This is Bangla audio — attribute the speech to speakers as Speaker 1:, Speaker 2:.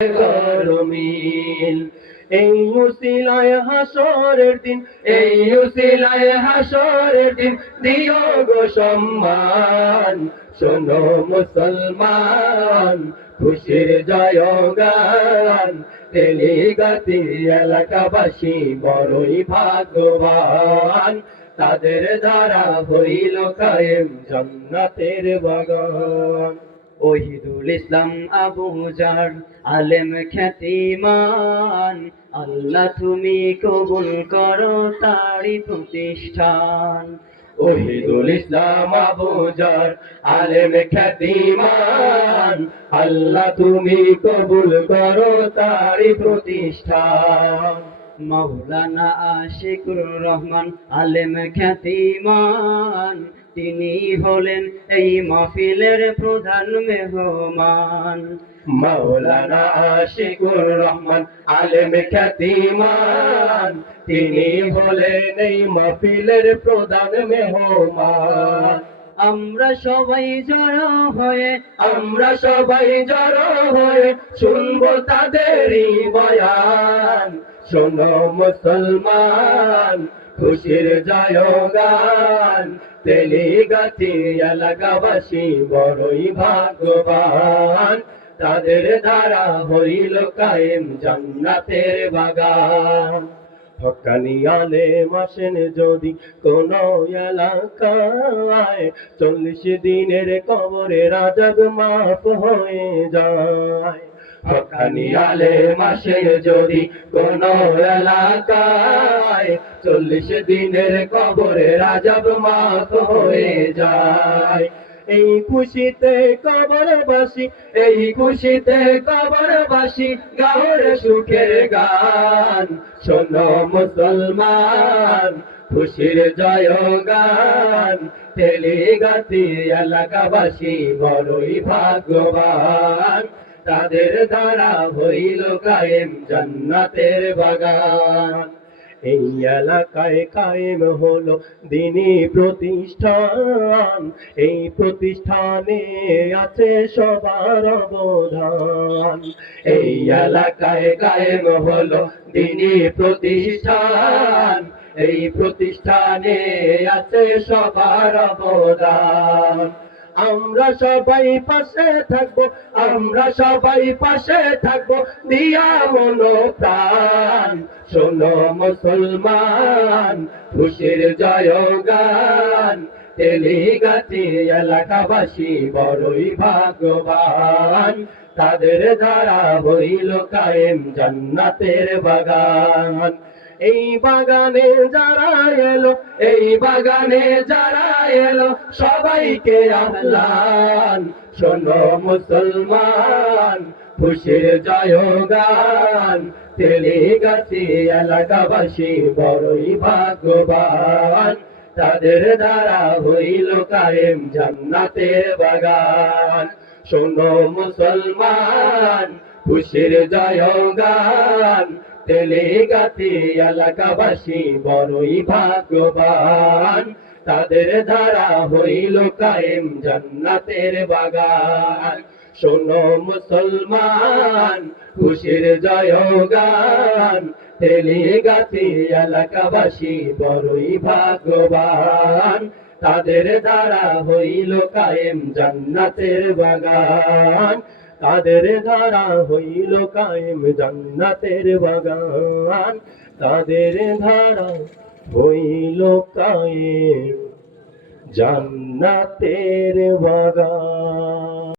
Speaker 1: করমিল। এই উসিলায় হাসরের দিন, এই উসিলায় হাসরের দিন দিও গো সম্মান। শোনো মুসলমান, খুশির জয় গান তেলিগাতি এলাকাবাসী বড়ই ভাগ্যবান। তাদের দ্বারা হইল কায়েম জান্নাতের বাগান।
Speaker 2: ওহিদুল ইসলাম আবু জার, আলেম খ্যাতিমান। আল্লাহ তুমি কবুল করো তারি প্রতিষ্ঠান।
Speaker 1: ওহিদুল ইসলাম আবু আবুজার আলেম খ্যাতিমান। আল্লাহ তুমি কবুল করো তারি প্রতিষ্ঠান।
Speaker 2: মাওলানা আশিকুর রহমান আলেম খ্যাতিমান। তিনি হলেন এই মাহফিলের প্রধান মেহমান।
Speaker 1: মৌলানা আশিকুর রহমান আলেম খ্যাতিমান। তিনি হলেন এই মাহফিলের প্রধান মেহমান।
Speaker 2: আমরা সবাই জড়ো হয়ে
Speaker 1: আমরা সবাই জড়ো হয়ে শুনব তাদেরই বয়ান। শোনো মুসলমান, খুশির জয় গান তেলিগাতি এলাকাবাসী বড়ই ভাগ্যবান। তাদের দ্বারা হইল কায়েম জান্নাতের বাগান। হকানি আলে মাসেন যদি কোন এলাকায় চল্লিশ দিনের কবরে রাজব মাফ হয়ে যায়। আলে মাসের যদি কোন এলাকায় চল্লিশ দিনের কবরে রাজব মাফ হয়ে যায়। এই খুশিতে কবরবাসী, এই খুশিতে কবরবাসী, গাওর সুখের গান। শোনো মুসলমান, খুশির জয় গান তেলিগাতি এলাকাবাসী বড়ই ভাগ্যবান। তাদের দ্বারা হইল কায়েম জান্নাতের বাগান। এই এলাকায় কায়েম হলো দিনী প্রতিষ্ঠান। এই প্রতিষ্ঠানে আছে সবার অবদান। এই এলাকায় কায়েম হলো দিনী প্রতিষ্ঠান। এই প্রতিষ্ঠানে আছে সবার অবদান। আমরা সবাই পাশে থাকব, আমরা সবাই পাশে থাকব। দিয়া মনো প্রাণ শোনো মুসলমান, খুশির জয় গান তেলিগাতি এলাকাবাসী বড়ই ভাগ্যবান। তাদের দ্বারা হইল কায়েম জান্নাতের বাগান। এই বাগানে যারা এলো, এই বাগানে যারা এলো, সবাইকে আহ্লান শোনো মুসলমান, খুশির জয় গান তেলিগাছি এলাকাবাসী বড়ই ভাগ্যবান, তাদের দ্বারা হইল কায়েম জান্নাতের বাগান। শোনো মুসলমান, খুশির জয় গান তেলেগাতি এলাকাবাসী বড়ই ভাগ্যবান। তাদের দ্বারা হইল কায়েম জান্নাতের বাগান। শোনো মুসলমান, খুশির জয় গান তেলেগাতি এলাকাবাসী বড়ই ভাগ্যবান। তাদের দ্বারা হইল কায়েম জান্নাতের বাগান। তাদের দ্বারা হইল কায়েম জান্নাতের বাগান। তাদের ধারা হইল কায়েম জান্নাতের বাগান।